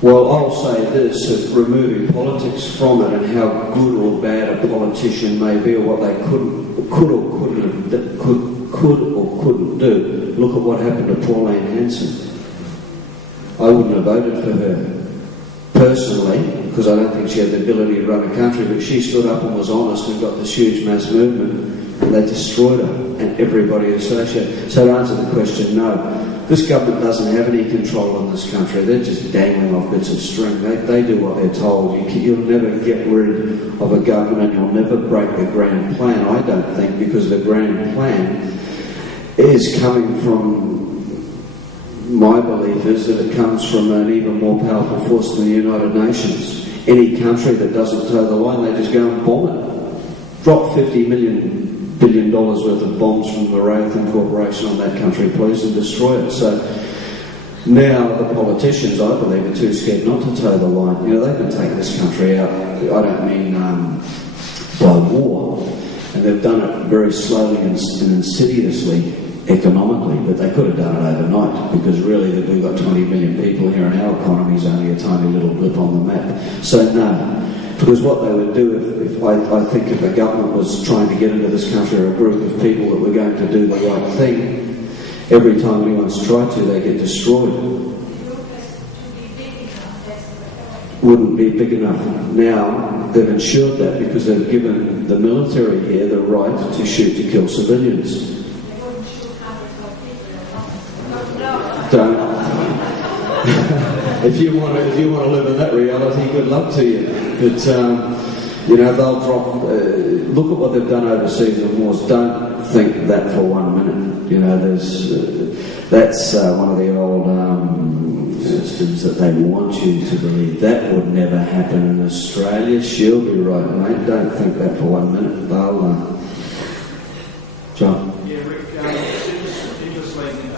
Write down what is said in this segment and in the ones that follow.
Well, I'll say this, of removing politics from it and how good or bad a politician may be, or what they could or couldn't do. Look at what happened to Pauline Hanson. I wouldn't have voted for her personally, because I don't think she had the ability to run a country, but she stood up and was honest and got this huge mass movement, and they destroyed her and everybody associated. So to answer the question, no. This government doesn't have any control in this country. They're just dangling off bits of string. They do what they're told. You'll never get rid of a government, and you'll never break the grand plan, I don't think, because the grand plan is coming from, my belief is that it comes from an even more powerful force than the United Nations. Any country that doesn't toe the line, they just go and bomb it. Drop $50 billion worth of bombs from the Raytheon Corporation on that country, please, and destroy it. So now the politicians, I believe, are too scared not to toe the line. You know, they can take this country out, I don't mean by war, and they've done it very slowly and insidiously economically, but they could have done it overnight, because really we've got 20 million people here and our economy is only a tiny little blip on the map. So no, because what they would do if I think if a government was trying to get into this country, or a group of people that were going to do the right thing, every time anyone's tried to, they get destroyed. Wouldn't be big enough. Now they've ensured that because they've given the military here the right to shoot to kill civilians. Don't. If you want to live in that reality, good luck to you. But you know, they'll drop. Look at what they've done overseas in wars. Don't think that for 1 minute. You know, that's one of the old systems that they want you to believe. That would never happen in Australia. She'll be right, mate. Don't think that for 1 minute. They'll. John. Yeah, Rick. Interestingly,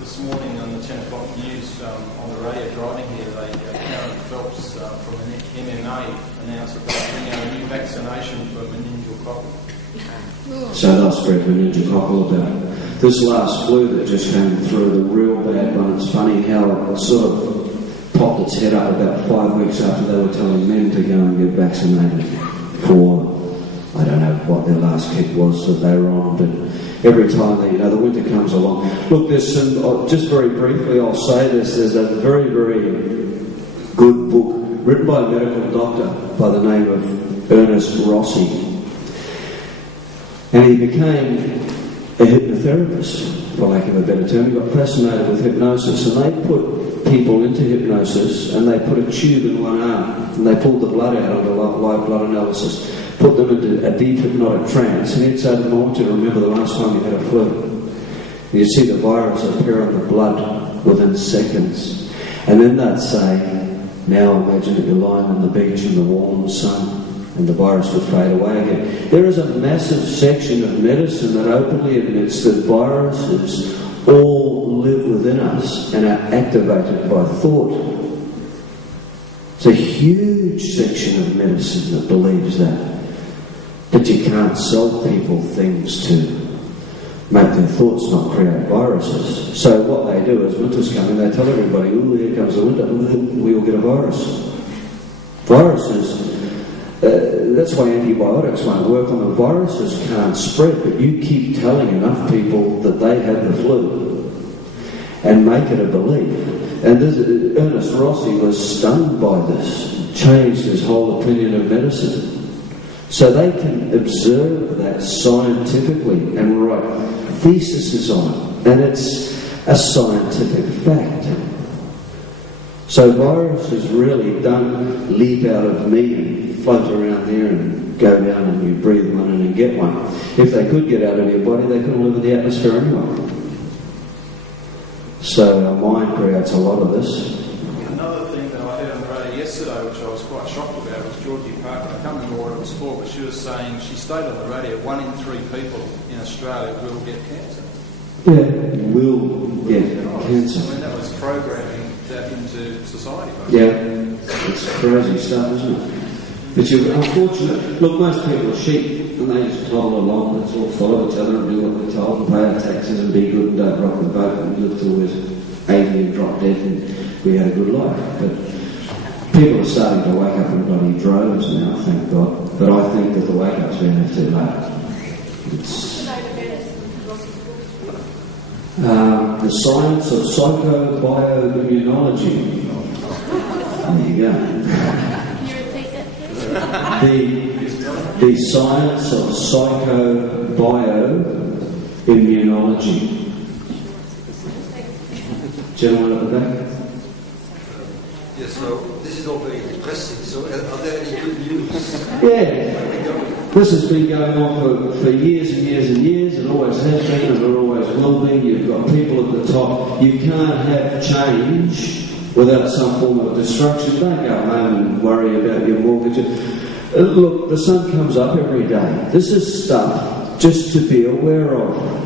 this morning on the 10 o'clock news on the radio driving here, Karen Phelps from the MMA announced that they're bringing out a new vaccination for meningococcal. So they'll spread meningococcal about this last flu that just came through, the real bad one. It's funny how it sort of popped its head up about 5 weeks after they were telling men to go and get vaccinated for, I don't know what their last kick was that they were on, but every time the winter comes along. Look, there's some, just very briefly I'll say this, there's a very, very good book written by a medical doctor by the name of Ernest Rossi. And he became a hypnotherapist, for lack of a better term. He got fascinated with hypnosis, and they put people into hypnosis, and they put a tube in one arm, and they pulled the blood out of the live blood analysis, put them into a deep hypnotic trance, and he'd say to them, I want you to remember the last time you had a flu. And you'd see the virus appear in the blood within seconds. And then they'd say, now imagine that you're lying on the beach in the warm sun, and the virus would fade away again. There is a massive section of medicine that openly admits that viruses all live within us and are activated by thought. It's a huge section of medicine that believes that. But you can't sell people things to make their thoughts not create viruses. So what they do is, winter's coming, they tell everybody, ooh, here comes the winter, we all get a virus. Viruses, that's why antibiotics won't work on them. Viruses can't spread, but you keep telling enough people that they have the flu and make it a belief. And Ernest Rossi was stunned by this, changed his whole opinion of medicine. So they can observe that scientifically and write theses on it, and it's a scientific fact. So viruses really don't leap out of me and float around there and go down and you breathe one in and get one. If they could get out of your body, they couldn't live in the atmosphere anyway. So our mind creates a lot of this. Another thing that I heard on the radio yesterday, which I was quite shocked about, was Georgie Parker. I can't remember what it was for, but she was saying, she stated on the radio, 1 in 3 people in Australia will get cancer. Yeah, will get cancer. I mean, that was programming that into society. Yeah, it's crazy stuff, isn't it? But you're unfortunate. Look, most people are sheep, and they just toddle along, let's all follow each other and do what we're told, and pay our taxes and be good and don't rock the boat and live till we're 80 and dropped dead, and we had a good life. But people are starting to wake up in bloody droves now, thank God. But I think that the wake-up's been too late. It's the science of psychobioimmunology. There you go. Can you repeat that, please? The science of psychobioimmunology. Gentleman at the back. Yes, so this is all very depressing. So are there any good news? Yeah. This has been going on for years and years and years. It always has been and it always will be. You've got people at the top. You can't have change without some form of destruction. Don't go home and worry about your mortgage. Look, the sun comes up every day. This is stuff just to be aware of.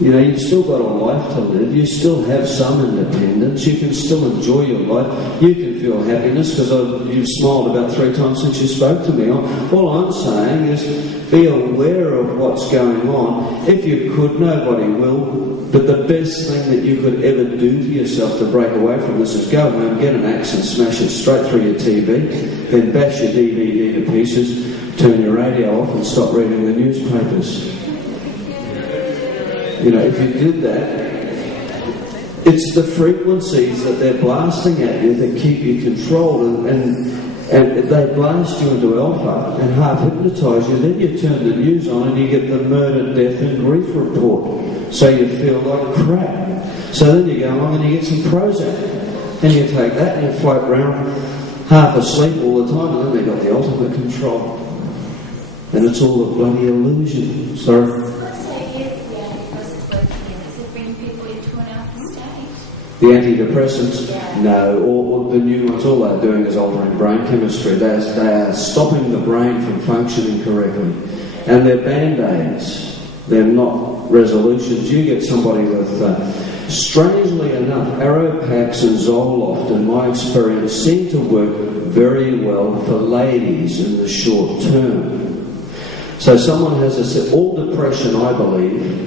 You know, you've still got a life to live. You still have some independence. You can still enjoy your life. You can feel happiness because you've smiled about 3 times since you spoke to me. All I'm saying is be aware of what's going on. If you could, nobody will. But the best thing that you could ever do to yourself to break away from this is go home, get an axe and smash it straight through your TV, then bash your DVD to pieces, turn your radio off and stop reading the newspapers. You know, if you did that, it's the frequencies that they're blasting at you that keep you controlled, and they blast you into alpha and half hypnotise you. Then you turn the news on and you get the murder, death and grief report. So you feel like crap. So then you go along and you get some Prozac, and you take that and you float around half asleep all the time, and then they've got the ultimate control. And it's all a bloody illusion. Sorry. The antidepressants? Yeah. No, or the new ones, all they're doing is altering brain chemistry. They are stopping the brain from functioning correctly. And they're band-aids. They're not resolutions. You get somebody with, strangely enough, Aropax and Zoloft, in my experience, seem to work very well for ladies in the short term. So someone has all depression, I believe.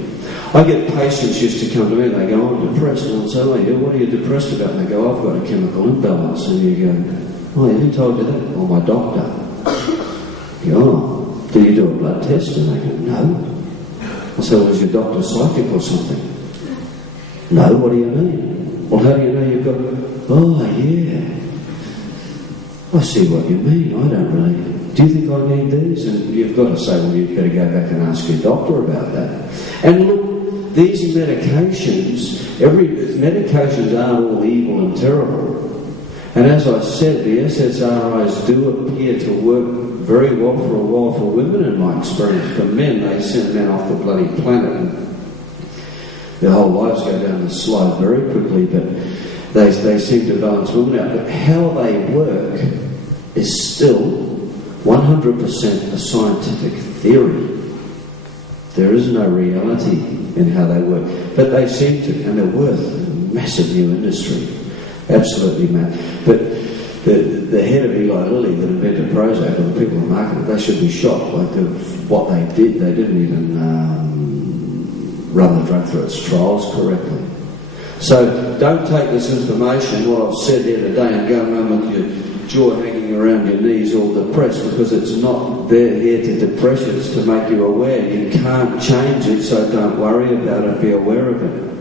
I get patients used to come to me and they go, I'm depressed. And I'll say, oh, yeah, what are you depressed about? And they go, I've got a chemical imbalance. And you go, oh, who told you that? Well, my doctor. You go, oh, do you do a blood test? And they go, no. I say, well, is your doctor psychic or something? No, what do you mean? Well, how do you know you've got... Oh, yeah. I see what you mean. I don't really... Do you think I need these? And you've got to say, well, you'd better go back and ask your doctor about that. And look, these medications, medications aren't all evil and terrible. And as I said, the SSRIs do appear to work very well for a while for women, in my experience. For men, they send men off the bloody planet and their whole lives go down the slide very quickly, but they seem to balance women out. But how they work is still 100% a scientific theory. There is no reality in how they work. But they seem to, and they're worth a massive new industry. Absolutely mad. But the head of Eli Lilly that invented Prozac, or the people who marketed it, they should be shocked. Like what they did, they didn't even run the drug through its trials correctly. So don't take this information, what I've said here today, and go home with your jaw hanging around your knees all depressed, because it's not there here to depress you, it's to make you aware. You can't change it, so don't worry about it, be aware of it.